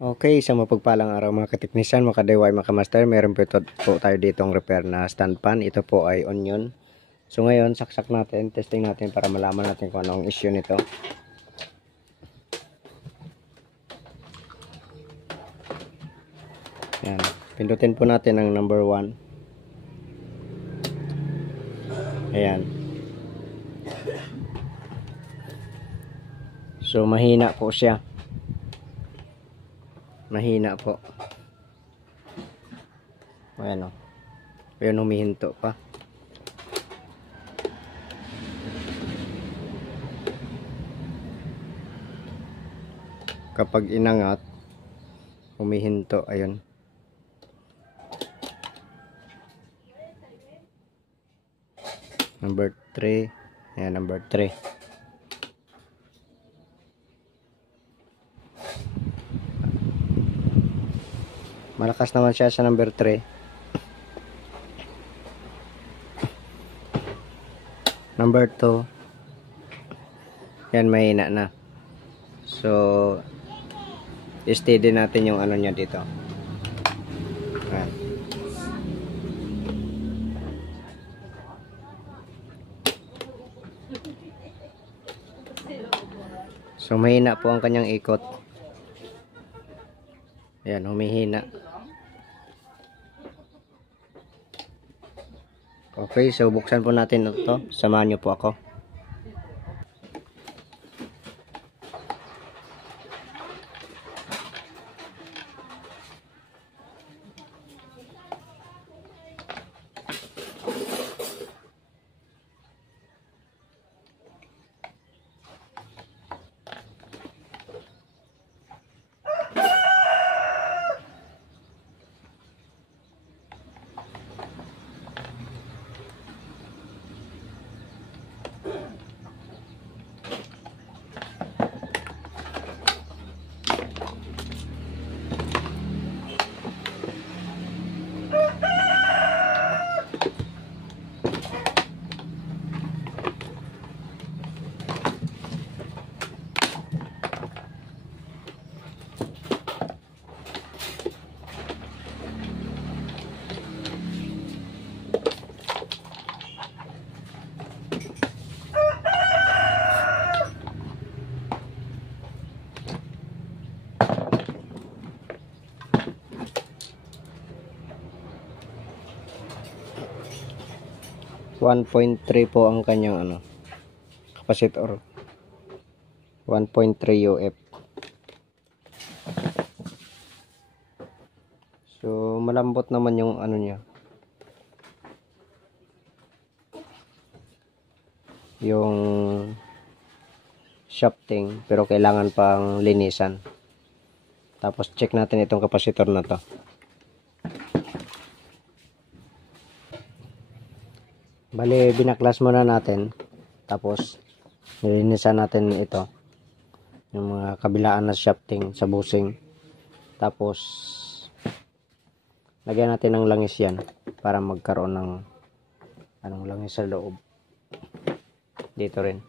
Okay, sa mapagpalang araw mga kateknisan, mga ka-DIY, mga ka-master, meron po tayo ditong repair na stand pan. Ito po ay onion. So ngayon, saksak natin, testing natin para malaman natin kung anong issue nito. Yan, pindutin po natin ang number 1. Ayan. So mahina po siya. Mahina po. Ayan o. Ayan, humihinto pa. Kapag inangat, humihinto. Ayun. Number 3. Ayan, number 3. Malakas naman siya sa number 3. Number 2. Yan, mahina na. So, steady natin yung ano niya dito. Ayan. So, mahina po ang kanyang ikot. Ayan, humihina. Okay, so buksan po natin ito. Samahan niyo po ako. .3 po ang kanyang ano, capacitor. 1.3 UF. So malambot naman yung ano niya, yung shafting, pero kailangan pang linisan. Tapos check natin itong capacitor na to. Bali, binaklas muna natin. Tapos, nilinisan natin ito. Yung mga kabilaan na shafting sa busing. Tapos, lagyan natin ng langis yan. Para magkaroon ng anong langis sa loob. Dito rin.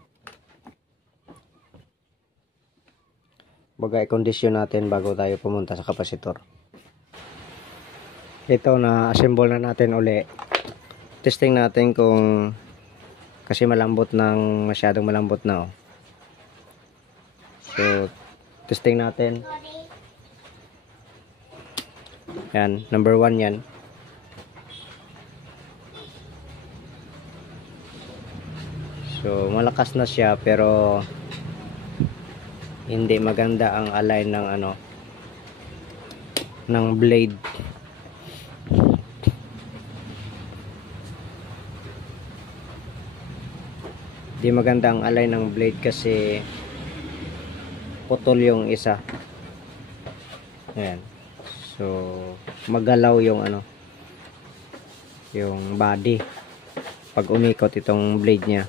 Baga, i-condition natin bago tayo pumunta sa kapasitor. Ito, na-assemble na natin uli. Testing natin kung kasi malambot ng masyadong malambot na. So testing natin. Yan, number 1 yan. So malakas na siya pero hindi maganda ang align ng ano, ng blade. Di maganda ang align ng blade kasi putol yung isa. Ayan. So magalaw yung ano, yung body pag umikot itong blade nya.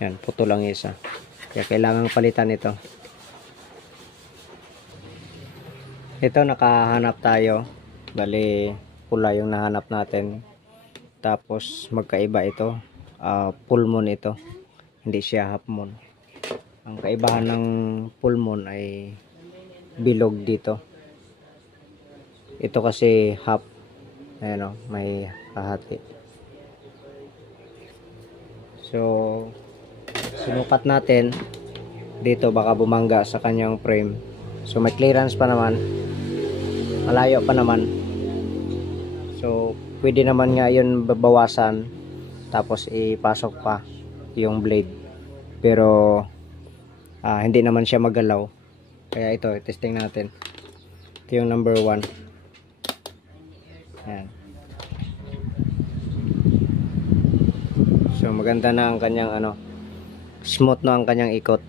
Ayan, putol ang isa. Kaya kailangan palitan ito. Ito, nakahanap tayo. Bali pula yung nahanap natin. Tapos magkaiba ito. Full moon ito, hindi siya half moon. Ang kaibahan ng full moon ay bilog dito. Ito kasi half. Ayan o, may kahati. So, sinukat natin. Dito baka bumangga sa kanyang frame. So, may clearance pa naman. Malayo pa naman. So, pwede naman nga yun babawasan. Tapos, ipasok pa yung blade. Pero, hindi naman siya magalaw. Kaya ito, testing natin. Ito yung number 1. Ayan. So maganda na ang kanyang smooth na ang kanyang ikot.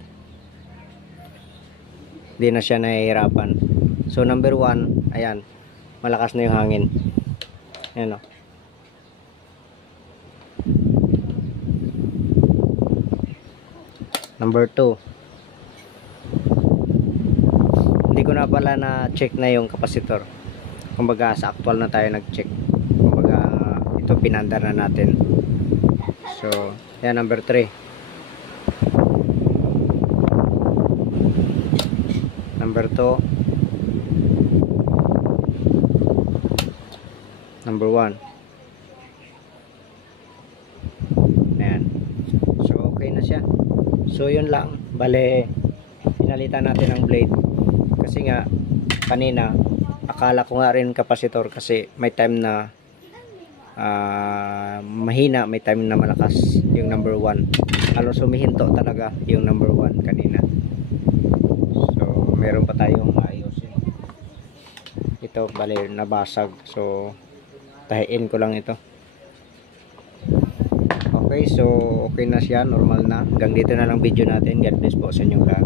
Hindi na siya nahihirapan. So number 1, ayan, malakas na yung hangin. Ayan o. Number 2, hindi ko na pala na check na yung kapasitor. Kumbaga sa actual na tayo nag-check. Kumbaga ito pinandar na natin. So, yan number 3. Number 2. Number 1. Ayan. So, okay na siya. So, yun lang. Bale, pinalitan natin ang blade. Kasi nga, kanina, akala ko nga rin kapasitor kasi may time na mahina, may time na malakas yung number 1. Halos humihinto talaga yung number 1 kanina. So meron pa tayong ayusin. Ito bali nabasag, so tahiin ko lang ito. Okay, so okay na siya, normal na. Hanggang dito na lang video natin. God bless po sa inyong lahat.